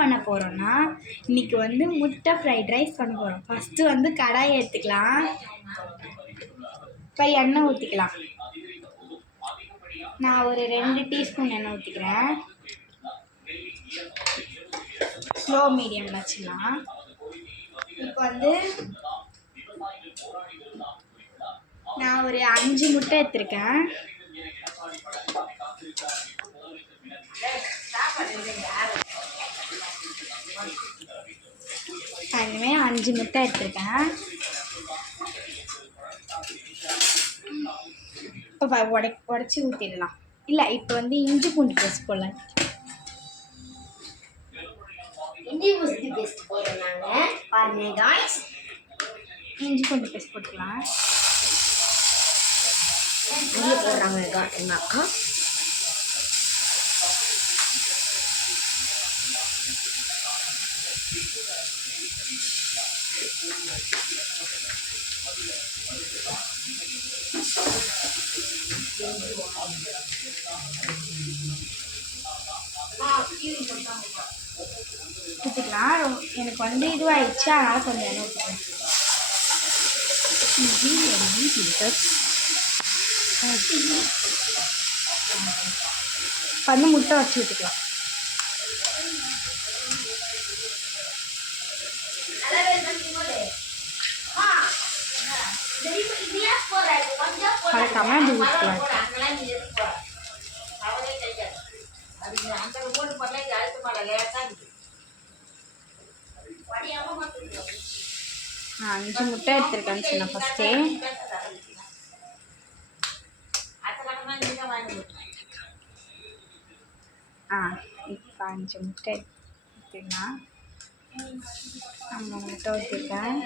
பண்ண போகிறோன்னா இன்றைக்கி வந்து முட்டை ஃப்ரைட் ரைஸ் பண்ண போகிறோம். ஃபஸ்ட்டு வந்து கடாயை எடுத்துக்கலாம். இப்போ எண்ணெய் ஊற்றிக்கலாம். நான் ஒரு 2 டீஸ்பூன் எண்ணெய் ஊற்றிக்கிறேன். ஸ்லோ மீடியம் வச்சுக்கலாம். இப்போ வந்து நான் ஒரு 5 முட்டை எடுத்துருக்கேன். அதுமாதிரி 5 முட்டை எடுத்துருக்கேன். இப்போ உடச்சி ஊற்றிடலாம். இல்லை, இப்போ வந்து இஞ்சி பூண்டு பேஸ்ட் போடலாம். இஞ்சி பூண்டு பேஸ்ட் போடுறாங்க பாருங்க गाइस. இஞ்சி பூண்டு பேஸ்ட் போட்டுக்கலாம். இங்கே போடுறாங்க எங்க அக்கா. ஊற்றிக்கலாம். எனக்கு வந்து இதுவாகிடுச்சு, அதனால் கொஞ்சம் எண்ணெய் ஊற்றிக்கலாம். வந்து முட்டை வச்சு ஊற்றிக்கலாம். கலக்காம அப்படி ஊற்றிக்கலாம். நான் 5 முட்டை எடுத்துருக்கேன்னு சொன்னேன் ஃபஸ்ட்டே. இப்போ 5 முட்டை எடுத்துக்கலாம். 5 முட்டை ஊற்றிருக்கேன்.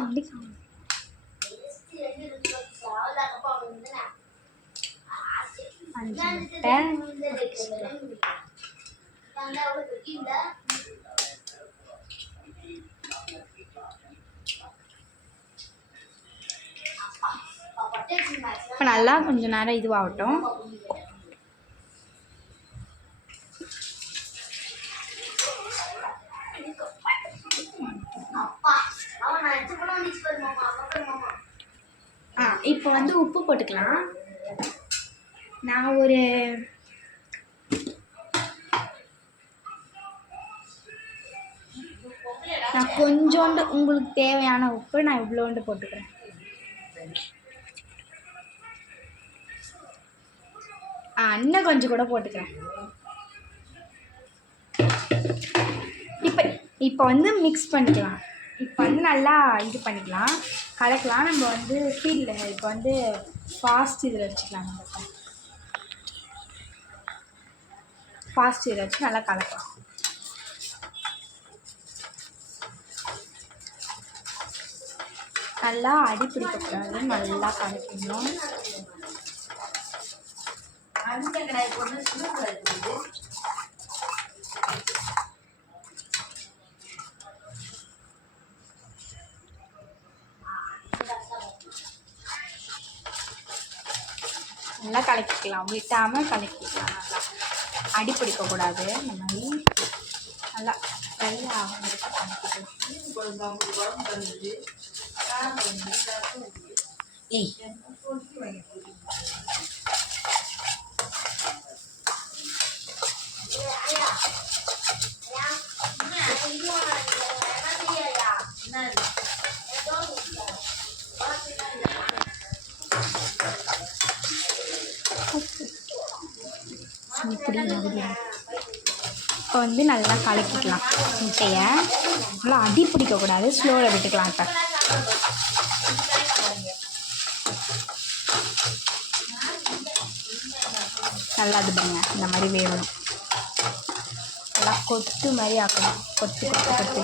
அப்படி 5 முட்டை இப்போ நல்லா கொஞ்சம் நேரம் இதுவாகட்டும். இப்போ வந்து உப்பு போட்டுக்கலாம். நான் கொஞ்சோண்டு உங்களுக்கு தேவையான உப்பு நான் இவ்வளோண்டு போட்டுக்கிறேன். இன்னும் கொஞ்சம் கூட போட்டுக்கிறேன். இப்போ வந்து மிக்ஸ் பண்ணிக்கலாம். இப்போ வந்து நல்லா இது பண்ணிக்கலாம், கலக்கலாம். நம்ம வந்து ஸ்பீடில் இப்போ வந்து ஃபாஸ்ட் இதில் வச்சுக்கலாம். நம்ம ஃபாஸ்ட் இதில் வச்சு நல்லா கலக்கலாம். நல்லா அடி பிடிக்கக்கூடாது, நல்லா கலக்கணும். நல்லா கலக்கிக்கலாம், விட்டாமல் கலக்கிக்கலாம். நல்லா அடி பிடிக்கக்கூடாது. இந்த மாதிரி நல்லா நல்லா கலக்கிக்கலாம். இப்போ வந்து நல்லா கலக்கிக்கலாம் முட்டையை. நல்லா அடி பிடிக்கக்கூடாது, ஸ்லோவில் விட்டுக்கலாம். இப்போ நல்லா இது பண்ணுங்க, இந்த மாதிரி வேகணும். நல்லா கொத்து மாதிரி ஆக்கணும். கொத்து கொத்து கொத்து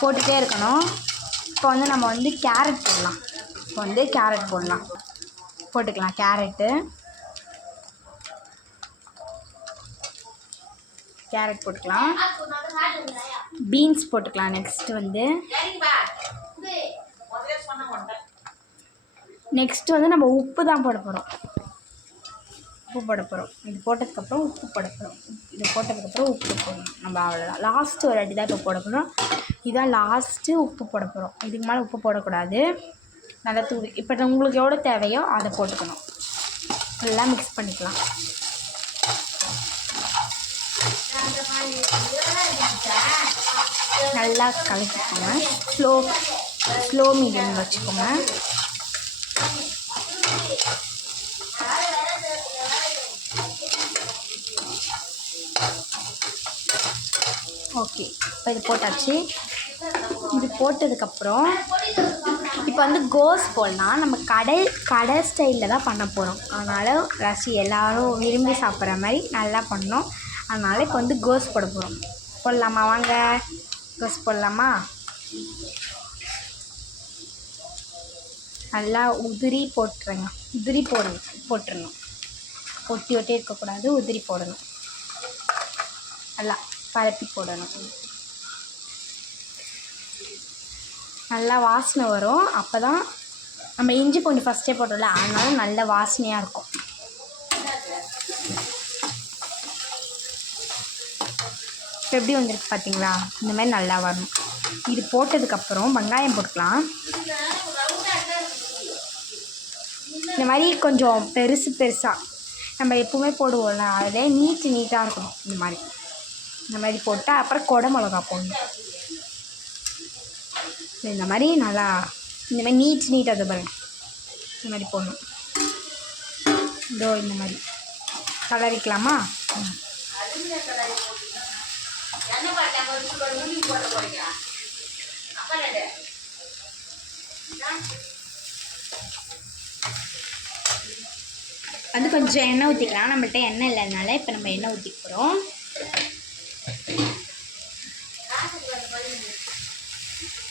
போட்டுகிட்டே இருக்கணும். இப்போ வந்து நம்ம வந்து கேரட் போடலாம். இப்போ வந்து கேரட் போட்டுக்கலாம். கேரட் போட்டுக்கலாம். பீன்ஸ் போட்டுக்கலாம். நெக்ஸ்ட்டு வந்து நெக்ஸ்ட்டு வந்து நம்ம உப்பு தான் போட போகிறோம். இது போட்டதுக்கப்புறம் உப்பு போட போகிறோம். இது போட்டதுக்கப்புறம் உப்பு போடணும். நம்ம அவ்வளோதான். லாஸ்ட்டு ஒரு வாட்டி தான் இப்போ போட போகிறோம். இதுதான் லாஸ்ட்டு உப்பு போட போகிறோம். இதுக்கு மேலே உப்பு போடக்கூடாது. நல்லா தூவி இப்போ உங்களுக்கு எவ்வளோ தேவையோ அதை போட்டுக்கணும். நல்லா மிக்ஸ் பண்ணிக்கலாம். நல்லா கலக்கிக்கோங்க. ஸ்லோ மீடியம் வச்சுக்கோங்க. ஓகே, இப்போ இது போட்டாச்சு. இது போட்டதுக்கப்புறம் இப்போ வந்து கோஸ் போடலாம். நம்ம கடை ஸ்டைலில் தான் பண்ண போகிறோம். அதனால் எல்லோரும் விரும்பி சாப்பிட்ற மாதிரி நல்லா பண்ணோம். அதனால் இப்போ வந்து கோஸ் போட போகிறோம். போடலாமா? வாங்க கோஸ் போடலாமா? நல்லா உதிரி போட்டுருங்க. உதிரி போட்டுருணும். ஒட்டி இருக்கக்கூடாது. உதிரி போடணும். நல்லா பரப்பி போடணும். நல்லா வாசனை வரும். அப்போ தான் நம்ம இஞ்சி பூண்டு ஃபஸ்ட்டே போட்டோம்ல, அதனால நல்ல வாசனையாக இருக்கும். இப்போ எப்படி வந்திருக்கு பார்த்தீங்களா? இந்த மாதிரி நல்லா வரணும். இது போட்டதுக்கப்புறம் வெங்காயம் போட்டுக்கலாம். இந்த மாதிரி கொஞ்சம் பெருசாக நம்ம எப்பவுமே போடுவோம்ல, அதிலே நீட்டாக இருக்கணும். இந்த மாதிரி போட்டால் அப்புறம் கொடை மிளகா போடணும். இந்த மாதிரி நல்லா இந்த மாதிரி நீட்டாக அதை பாருங்க. இந்த மாதிரி போடணும். இதோ இந்த மாதிரி கலரிக்கலாமா? வந்து கொஞ்சம் எண்ணெய் ஊற்றிக்கலாம். நம்மள்கிட்ட எண்ணெய் இல்லைனால இப்போ நம்ம எண்ணெய் ஊற்றிக்க போகிறோம்.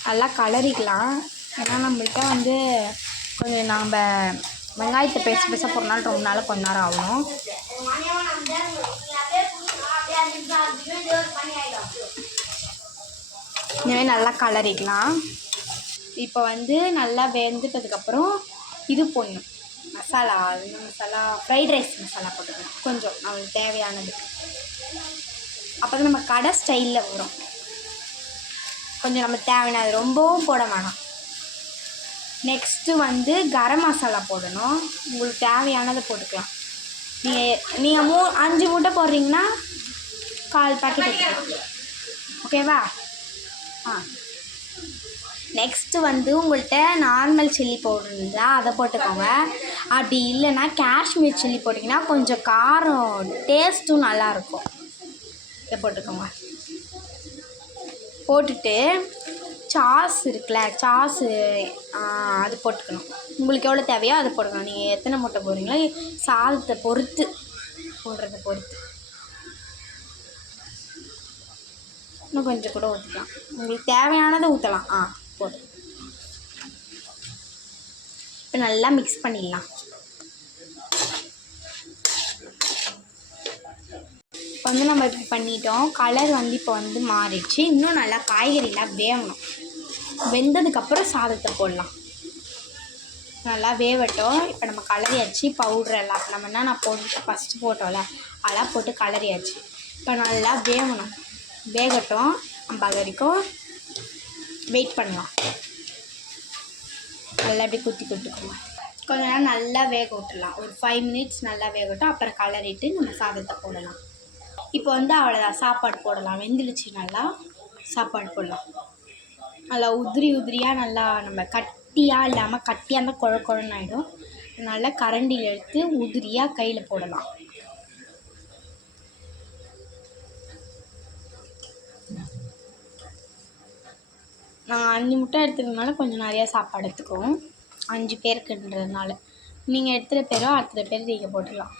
நல்லா கலரிக்கலாம். ஏன்னா நம்மள்கிட்ட வந்து கொஞ்சம் நம்ம வெங்காயத்தை பெருசாக போடுறனால ரொம்ப நாள் கொஞ்ச நேரம் ஆகும். இந்தமாதிரி நல்லா கலரிக்கலாம். இப்போ வந்து நல்லா வெந்துட்டதுக்கப்புறம் இது போடணும். மசாலா ஃப்ரைட் ரைஸ் மசாலா போட்டுக்கணும். கொஞ்சம் நம்மளுக்கு தேவையானது. அப்போ தான் நம்ம கடை ஸ்டைலில் வரும். கொஞ்சம் நம்ம தேவையானது, ரொம்பவும் போட வேணாம். நெக்ஸ்ட்டு வந்து கரம் மசாலா போடணும். உங்களுக்கு தேவையானதை போட்டுக்கலாம். நீங்கள் 5 மூட்டை போடுறீங்கன்னா 1/4 பாக்கெட் எடுத்துக்கலாம். ஓகேவா? நெக்ஸ்ட்டு வந்து உங்கள்கிட்ட நார்மல் சில்லி பவுடர் இருந்தால் அதை போட்டுக்கோங்க. அப்படி இல்லைன்னா காஷ்மீர் சில்லி போட்டிங்கன்னா கொஞ்சம் காரம் டேஸ்ட்டும் நல்லாயிருக்கும். இதை போட்டுக்கோங்க. போட்டுட்டு சாஸ் இருக்குல்ல, அது போட்டுக்கணும். உங்களுக்கு எவ்வளோ தேவையோ அதை போட்டுக்கணும். நீங்கள் எத்தனை மூட்டை போடுறீங்களோ சாதத்தை பொறுத்து போடுறத பொறுத்து இன்னும் கொஞ்சம் கூட ஊற்றிக்கலாம். உங்களுக்கு தேவையானதை ஊற்றலாம். போதும். இப்போ நல்லா மிக்ஸ் பண்ணிடலாம். இப்போ வந்து நம்ம இப்படி பண்ணிட்டோம். கலர் வந்து இப்போ வந்து மாறிடுச்சு. இன்னும் நல்லா காய்கறிலாம் வேகணும். வெந்ததுக்கப்புறம் சாதத்தை போடலாம். நல்லா வேகட்டும். இப்போ நம்ம கலரியாச்சு. பவுடர் எல்லாம் நம்ம நான் போட்டு ஃபஸ்ட்டு போட்டோம்ல, அதெல்லாம் போட்டு கலரியாச்சு. இப்போ நல்லா வேகணும். வேகட்டும். நம்ம அது வரைக்கும் வெயிட் பண்ணலாம். நல்லா அப்படி குத்திக்கோங்க. கொஞ்ச நேரம் நல்லா வேக விட்டுடலாம். ஒரு 5 மினிட்ஸ் நல்லா வேகட்டும். அப்புறம் கலரிட்டு நம்ம சாதத்தை போடலாம். இப்போ வந்து அவ்வளோதான், சாப்பாடு போடலாம். வெந்துடுச்சு. நல்லா சாப்பாடு போடலாம். நல்லா உதிரியாக நல்லா நம்ம கட்டியாக இல்லாமல், கட்டியாக இருந்தால் குழன்னு ஆகிடும். நல்லா கரண்டியில் எடுத்து உதிரியாக கையில் போடலாம். நான் 5 முட்டை எடுத்துக்கிறதுனால கொஞ்சம் நிறையா சாப்பாடு எடுத்துக்குவோம். 5 பேருக்குன்றதுனால. நீங்கள் எத்தனை பேரோ அத்தனை பேர் நீங்கள் போட்டுடலாம்.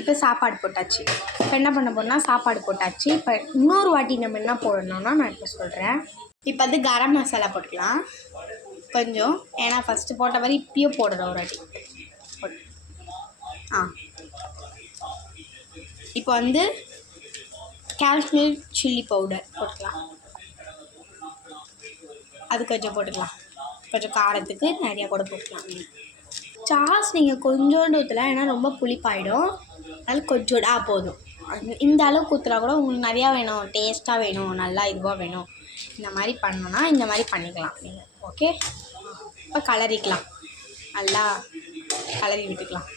இப்போ சாப்பாடு போட்டாச்சு. இப்போ என்ன பண்ண போறோம்னா சாப்பாடு போட்டாச்சு. இப்போ இன்னொரு வாட்டி நம்ம என்ன போடணும்னா நான் இப்போ சொல்கிறேன். இப்போ வந்து கரம் மசாலா போட்டுக்கலாம் கொஞ்சம். ஏன்னா ஃபஸ்ட்டு போட்ட மாதிரி இப்பயும் போடணும் ஒரு வாட்டி. போடு. ஆ இப்போ வந்து காஷ்மீர் சில்லி பவுடர் போட்டுக்கலாம். அது கொஞ்சம் போட்டுக்கலாம். கொஞ்சம் காரத்துக்கு நிறையா கூட போட்டுக்கலாம். சாஸ் நீங்கள் கொஞ்சோண்டு ஊற்றலாம், ஏன்னா ரொம்ப புளிப்பாயிடும். அதனால் கொஞ்சோண்டா போதும். இந்த அளவுக்கு ஊற்றினா கூட உங்களுக்கு நிறையா வேணும், டேஸ்ட்டாக வேணும், நல்லா இதுவாக வேணும், இந்த மாதிரி பண்ணணுன்னா இந்த மாதிரி பண்ணிக்கலாம் நீங்கள். ஓகே, இப்போ கலரிக்கலாம், நல்லா கலரி விட்டுக்கலாம்.